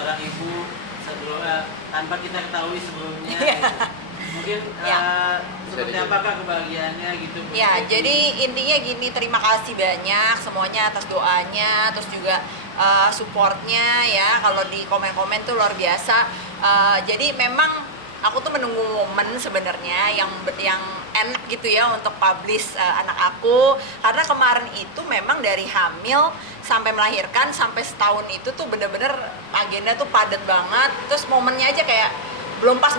seorang ibu tanpa kita ketahui sebelumnya gitu. Mungkin seperti apakah kebahagiaannya gitu? Ya, jadi intinya gini, terima kasih banyak semuanya atas doanya, terus juga supportnya ya. Kalau di komen-komen tuh luar biasa. Jadi memang aku tuh menunggu momen sebenarnya yang enak gitu ya untuk publish anak aku, karena kemarin itu memang dari hamil sampai melahirkan sampai setahun itu tuh bener-bener agenda tuh padat banget, terus momennya aja kayak belum pas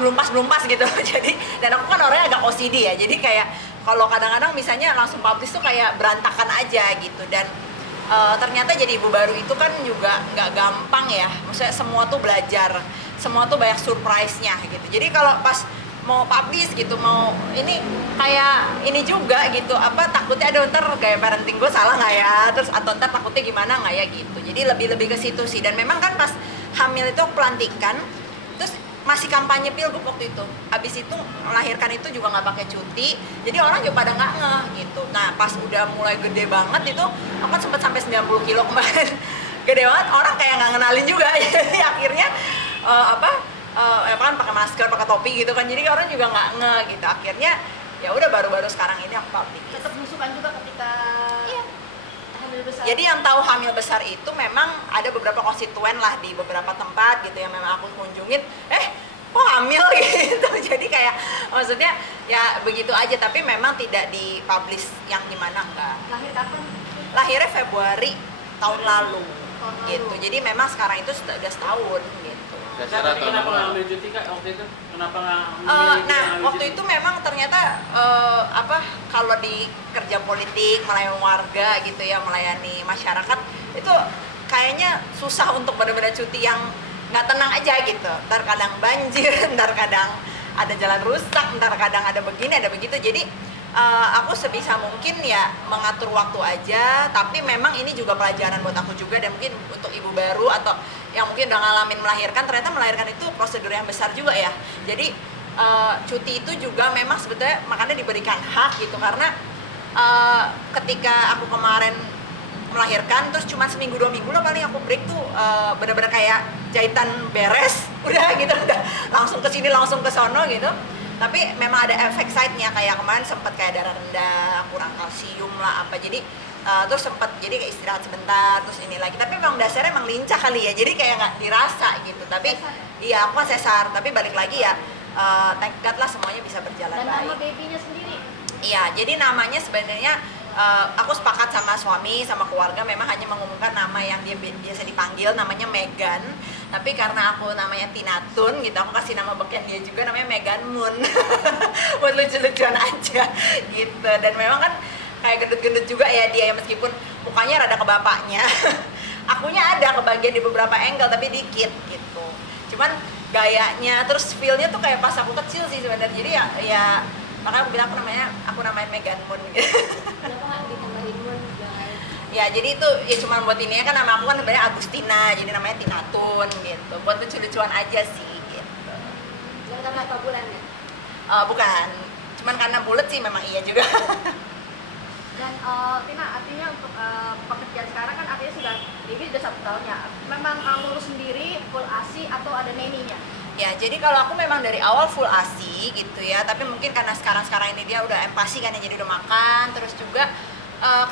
gitu. Jadi, dan aku kan orangnya agak OCD ya, jadi kayak kalau kadang-kadang misalnya langsung publish tuh kayak berantakan aja gitu. Dan ternyata jadi ibu baru itu kan juga nggak gampang ya, maksudnya semua tuh belajar, semua tuh banyak surprise-nya gitu. Jadi kalau pas mau publish gitu, mau ini kayak ini juga gitu, takutnya ada ntar gaya parenting gue salah nggak ya, terus atau ntar takutnya gimana nggak ya gitu. Jadi lebih ke situ sih. Dan memang kan pas hamil itu pelantikan, terus masih kampanye pilgub waktu itu, abis itu melahirkan itu juga nggak pakai cuti, jadi orang juga pada nggak ngeh gitu. Nah pas udah mulai gede banget itu, aku kan sempet sampai 90 kilo kemarin. Gede banget, orang kayak nggak ngenalin juga. Jadi akhirnya kan pakai masker, pakai topi gitu kan, jadi orang juga nggak nge gitu. Akhirnya ya udah baru-baru sekarang ini aku publik. Tetap belusukan juga ketika hamil besar. Jadi yang tahu hamil besar itu memang ada beberapa konstituen lah di beberapa tempat gitu yang memang aku kunjungin, kok hamil gitu. Jadi kayak maksudnya ya begitu aja, tapi memang tidak dipublish yang dimana enggak. Lahir kapan? Lahirnya Februari tahun lalu gitu. Jadi memang sekarang itu sudah setahun gitu. Tapi kenapa nggak ambil cuti Kak waktu itu? Kenapa nggak nah waktu itu memang ternyata kalau di kerja politik, melayani warga gitu ya, melayani masyarakat itu kayaknya susah untuk benar-benar cuti yang nggak tenang aja gitu. Ntar kadang banjir, ntar kadang ada jalan rusak, ntar kadang ada begini, ada begitu. Jadi aku sebisa mungkin ya mengatur waktu aja, tapi memang ini juga pelajaran buat aku juga, dan mungkin untuk ibu baru atau yang mungkin udah ngalamin melahirkan, ternyata melahirkan itu prosedur yang besar juga ya. Jadi cuti itu juga memang sebetulnya makanya diberikan hak gitu, karena ketika aku kemarin melahirkan terus cuma seminggu 2 minggu lah paling aku break tuh, bener-bener kayak jahitan beres udah gitu, udah langsung ke sini langsung ke sono gitu. Tapi memang ada efek side-nya, kayak kemarin sempat kayak darah rendah, kurang kalsium lah apa, jadi terus sempat jadi kayak istirahat sebentar, terus ini lagi. Tapi memang dasarnya emang lincah kali ya, jadi kayak nggak dirasa gitu. Tapi iya aku kan sesar, tapi balik lagi ya thank God lah semuanya bisa berjalan baik. Dan nama babynya sendiri? Iya, jadi namanya sebenarnya aku sepakat sama suami, sama keluarga memang hanya mengumumkan nama yang dia biasa dipanggil, namanya Megan. Tapi karena aku namanya Tinatun gitu, aku kasih nama beken dia juga, namanya Megan Moon. Buat lucu-lucuan aja gitu. Dan memang kan kayak gendut-gendut juga ya dia, meskipun mukanya rada ke bapaknya. Akunya ada kebagian di beberapa angle tapi dikit gitu. Cuman gayanya, terus feel-nya tuh kayak pas aku kecil sih sebenarnya. Jadi ya makanya aku bilang aku namain Megan Moon gitu. Kenapa nggak ditambahin Moon? Ya jadi itu ya cuma buat ini kan, nama aku kan sebenarnya Agustina, jadi namanya Tinatun gitu. Buat lucu-lucuan aja sih gitu. Jangan karena apa bulan ya? Bukan, cuman karena bulat sih memang iya juga. Dan Tina, artinya untuk pekerjaan sekarang kan artinya sudah ini udah 1 tahun ya. Memang ngurus sendiri full ASI atau ada neninya? Ya, jadi kalau aku memang dari awal full ASI gitu ya, tapi mungkin karena sekarang ini dia udah empasi kan ya, jadi udah makan, terus juga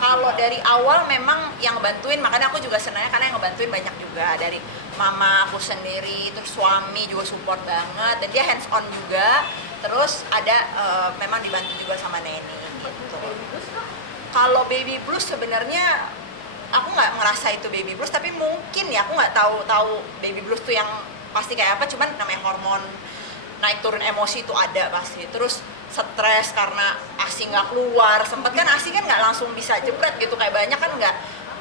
kalau dari awal memang yang ngebantuin, makanya aku juga senangnya karena yang ngebantuin banyak juga, dari mama aku sendiri, terus suami juga support banget, dan dia hands on juga, terus ada memang dibantu juga sama neni gitu. Kalau baby blues sebenarnya aku nggak ngerasa itu baby blues, tapi mungkin ya aku nggak tahu baby blues tuh yang pasti kayak apa, cuman namanya hormon naik turun emosi itu ada pasti. Terus stres karena ASI nggak keluar, sempet kan ASI kan nggak langsung bisa jebret gitu, kayak banyak kan nggak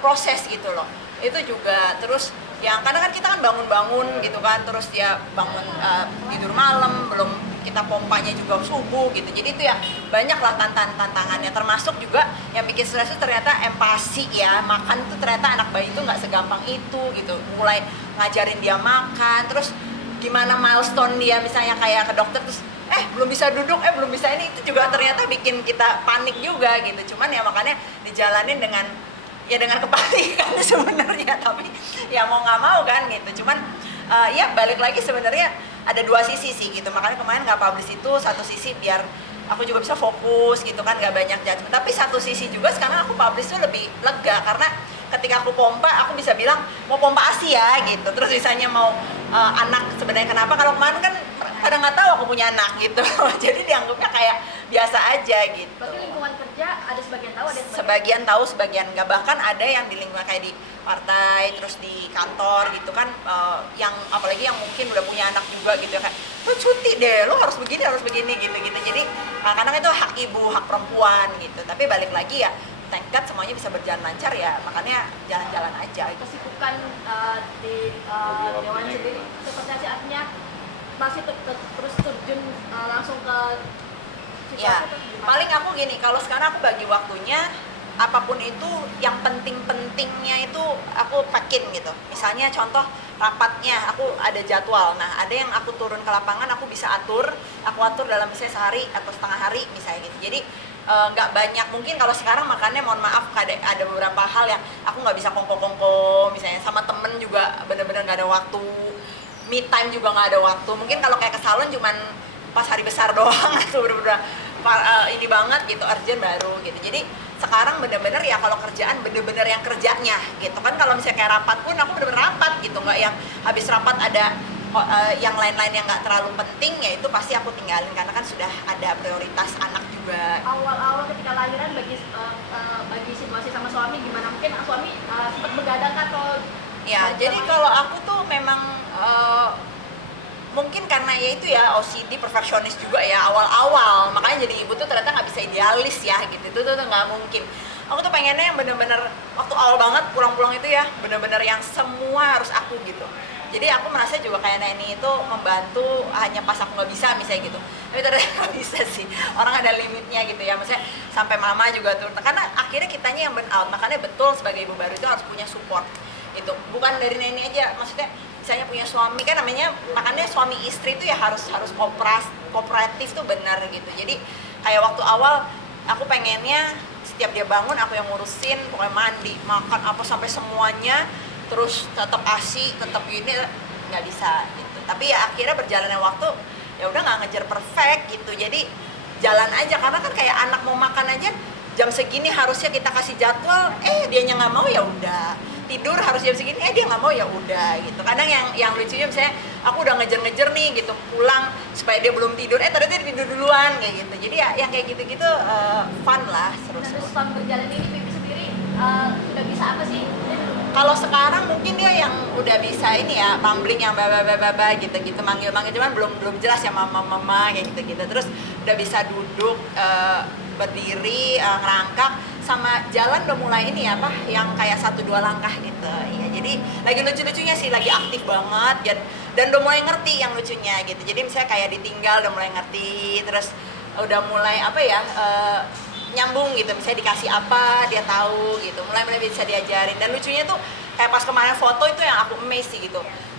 proses gitu loh, itu juga. Terus yang kadang kan kita kan bangun gitu kan, terus dia bangun tidur malam, belum kita pompanya juga subuh gitu, jadi itu ya banyak lah tantangannya. Termasuk juga yang bikin stres itu ternyata empati ya, makan tuh ternyata anak bayi itu nggak segampang itu gitu, mulai ngajarin dia makan, terus gimana milestone dia misalnya kayak ke dokter terus belum bisa duduk, belum bisa ini, itu juga ternyata bikin kita panik juga gitu. Cuman ya makanya dijalanin dengan kepanikan sebenarnya, tapi ya mau nggak mau kan gitu. Cuman Ya balik lagi sebenarnya ada dua sisi sih gitu, makanya kemarin nggak publish itu satu sisi biar aku juga bisa fokus gitu kan, nggak banyak judgement. Tapi satu sisi juga sekarang aku publish tuh lebih lega karena ketika aku pompa aku bisa bilang mau pompa ASI ya gitu, terus misalnya mau anak sebenarnya kenapa, kalau kemarin kan pada nggak tahu aku punya anak gitu jadi dianggapnya kayak biasa aja gitu. Berarti lingkungan kerja ada sebagian tahu, ada Sebagian tahu, sebagian nggak. Bahkan ada yang di lingkungan kayak di partai, terus di kantor gitu kan, yang apalagi yang mungkin udah punya anak juga gitu ya, kayak lo cuti deh, lo harus begini gitu. Jadi kadang-kadang itu hak ibu, hak perempuan gitu. Tapi balik lagi ya, thank God semuanya bisa berjalan lancar ya, makanya jalan-jalan aja gitu. kesibukan di Dewan sendiri seperti artinya masih terus terjun langsung ke situasi Ya, atau gimana? paling aku gini, kalau sekarang aku bagi waktunya apapun itu yang penting-pentingnya itu aku pakin gitu. Misalnya contoh rapatnya, aku ada jadwal. Nah, ada yang aku turun ke lapangan, aku bisa atur, aku atur dalam misalnya sehari atau setengah hari misalnya gitu. Jadi nggak banyak, mungkin kalau sekarang makannya mohon maaf ada beberapa hal yang aku nggak bisa kongko-kongko, misalnya sama temen juga bener-bener nggak ada waktu, me time juga nggak ada waktu. Mungkin kalau kayak ke salon cuman pas hari besar doang atau bener-bener ini banget gitu, urgent baru gitu. Jadi sekarang bener-bener ya kalau kerjaan bener-bener yang kerjanya gitu kan. Kalau misalnya kayak rapat pun aku bener-bener rapat gitu, nggak yang habis rapat ada yang lain-lain yang nggak terlalu penting, ya itu pasti aku tinggalin karena kan sudah ada prioritas anak juga. Awal-awal ketika lahiran bagi situasi sama suami gimana? Mungkin suami sempat begadang atau Ya, jadi kalau aku tuh memang mungkin karena ya itu ya OCD perfeksionis juga ya awal-awal, makanya jadi ibu tuh ternyata nggak bisa idealis ya gitu, itu tuh nggak mungkin. Aku tuh pengennya yang bener-bener waktu awal banget pulang-pulang itu ya bener-bener yang semua harus aku gitu. Jadi aku merasa juga kayak Neni itu membantu hanya pas aku nggak bisa misalnya gitu. Tapi ternyata nggak bisa sih, orang ada limitnya gitu ya. Maksudnya sampai mama juga tuh, karena akhirnya kitanya yang burn out. Makanya betul sebagai ibu baru itu harus punya support. Itu bukan dari Neni aja, maksudnya misalnya punya suami kan namanya, makanya suami istri itu ya harus kooperatif tuh benar gitu. Jadi kayak waktu awal aku pengennya setiap dia bangun aku yang ngurusin, pokoknya mandi, makan apa sampai semuanya, terus tetap ASI, tetap ini, nggak bisa gitu. Tapi ya akhirnya berjalannya waktu ya udah nggak ngejar perfect gitu. Jadi jalan aja, karena kan kayak anak mau makan aja jam segini harusnya kita kasih jadwal, dianya nggak mau, ya udah. Tidur harus jam segini, dia nggak mau, ya udah gitu. Kadang yang lucunya misalnya aku udah ngejar-ngejar nih gitu, pulang supaya dia belum tidur, ternyata dia tidur duluan kayak gitu. Jadi ya yang kayak gitu-gitu fun lah, terus seru-seru. selama berjalan ini Pipi sendiri sudah bisa apa sih? Kalau sekarang mungkin dia yang udah bisa ini ya, mumbling yang baba gitu-gitu, manggil-manggil, cuman belum jelas ya mama kayak gitu-gitu. Terus udah bisa duduk, berdiri, ngerangkak, sama jalan udah mulai ini ya apa, yang kayak 1-2 langkah gitu. Ya, jadi lagi lucu-lucunya sih, lagi aktif banget dan udah mulai ngerti yang lucunya gitu. Jadi misalnya kayak ditinggal udah mulai ngerti, terus udah mulai apa ya, nyambung gitu, misalnya dikasih apa dia tahu gitu, mulai bisa diajarin. Dan lucunya tuh kayak pas kemarin foto itu yang aku amazed sih gitu.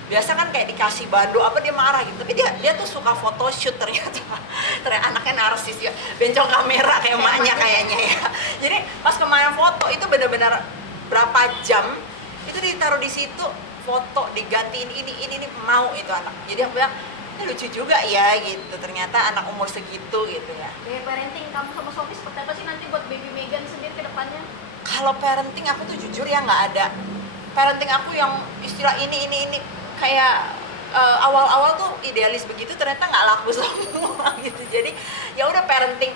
Biasa kan kayak dikasih bando apa dia marah gitu, tapi dia tuh suka foto shoot ternyata anaknya narsis ya, bencong kamera kayak emaknya kayaknya ya. Jadi pas kemarin foto itu benar-benar berapa jam itu ditaruh di situ, foto digantiin ini mau itu anak. Jadi aku bilang ini lucu juga ya gitu, ternyata anak umur segitu gitu ya. Gaya parenting kamu sama suami seperti apa sih nanti buat baby Megan sendiri ke depannya? Kalau parenting aku tuh jujur ya nggak ada parenting aku yang istilah ini kayak awal-awal tuh idealis begitu, ternyata nggak laku semua gitu. Jadi ya udah parenting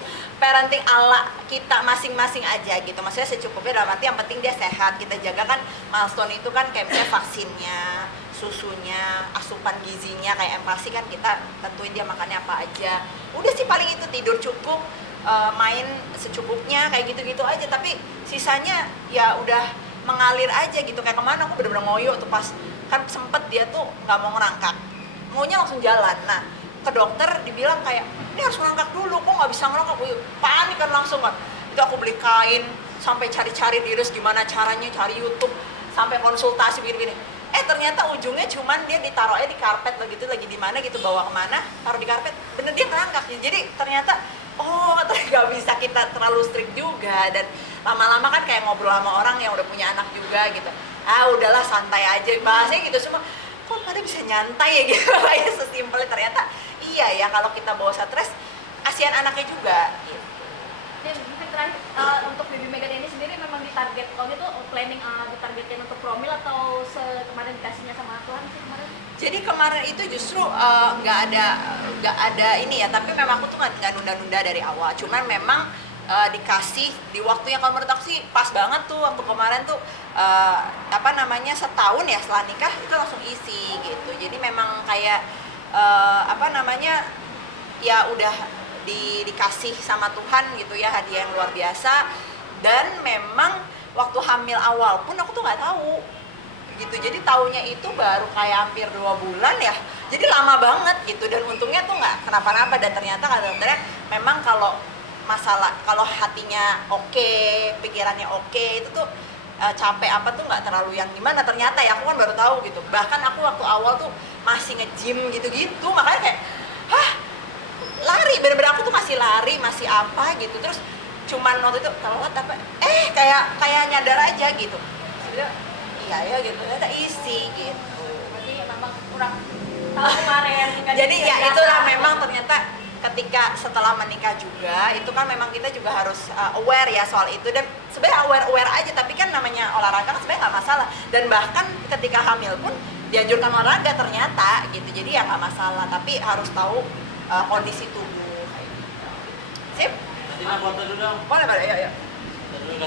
ala kita masing-masing aja gitu, maksudnya secukupnya, dalam arti yang penting dia sehat, kita jaga kan milestone itu kan, kayak misalnya vaksinnya, susunya, asupan gizinya, kayak empasi kan kita tentuin dia makannya apa aja. Udah sih paling itu, tidur cukup, main secukupnya kayak gitu-gitu aja. Tapi sisanya ya udah mengalir aja gitu. Kayak kemana aku bener-bener ngoyo tuh, pas kan sempet dia tuh nggak mau ngerangkak, maunya langsung jalan. Nah ke dokter dibilang kayak ini harus ngerangkak dulu, kok nggak bisa ngerangkak, panik kan langsung kan. Itu aku beli kain, sampai cari-cari diris gimana caranya, cari YouTube, sampai konsultasi begini-begini. Ternyata ujungnya cuman dia ditaruhnya di karpet begitu, lagi di mana gitu, bawa kemana, taruh di karpet, bener dia ngerangkak. Jadi ternyata nggak bisa kita terlalu strict juga. Dan lama-lama kan kayak ngobrol sama orang yang udah punya anak juga gitu, udahlah santai aja, bahasanya gitu semua. Kok kita bisa nyantai ya gitu kayak sesimpel ternyata iya ya kalau kita bawa stres kasihan anaknya juga gitu. Dan mungkin terakhir untuk Baby Megan ini sendiri memang ditarget kalau itu planning ditargetkan untuk promil atau kemarin dikasihnya sama Tuhan sih kemarin? Jadi kemarin itu justru nggak ada ini ya, tapi memang aku tuh nggak nunda-nunda dari awal. Cuman memang dikasih di waktunya, kalau menurut aku sih pas banget tuh waktu kemarin tuh setahun ya setelah nikah itu langsung isi gitu. Jadi memang kayak ya udah dikasih sama Tuhan gitu ya, hadiah yang luar biasa. Dan memang waktu hamil awal pun aku tuh nggak tahu gitu, jadi taunya itu baru kayak hampir 2 bulan ya, jadi lama banget gitu. Dan untungnya tuh nggak kenapa-napa, dan ternyata kata dokternya memang kalau hatinya oke, pikirannya oke, itu tuh capek apa tuh nggak terlalu yang gimana. Ternyata ya aku kan baru tahu gitu, bahkan aku waktu awal tuh masih nge-gym gitu-gitu, makanya kayak lari, bener-bener aku tuh masih lari, masih apa gitu. Terus cuman waktu itu telat apa kayak nyadar aja gitu, iya ya gitu, ternyata isi gitu. Berarti memang kurang tahu kemarin. Jadi ya itulah memang ternyata ketika setelah menikah juga itu kan memang kita juga harus aware ya soal itu. Dan sebenarnya aware aja, tapi kan namanya olahraga kan sebenarnya nggak masalah. Dan bahkan ketika hamil pun dianjurkan olahraga ternyata gitu. Jadi ya nggak masalah, tapi harus tahu kondisi tubuh. Sip? Tina foto dulu dong. Boleh, ya. Foto dulu,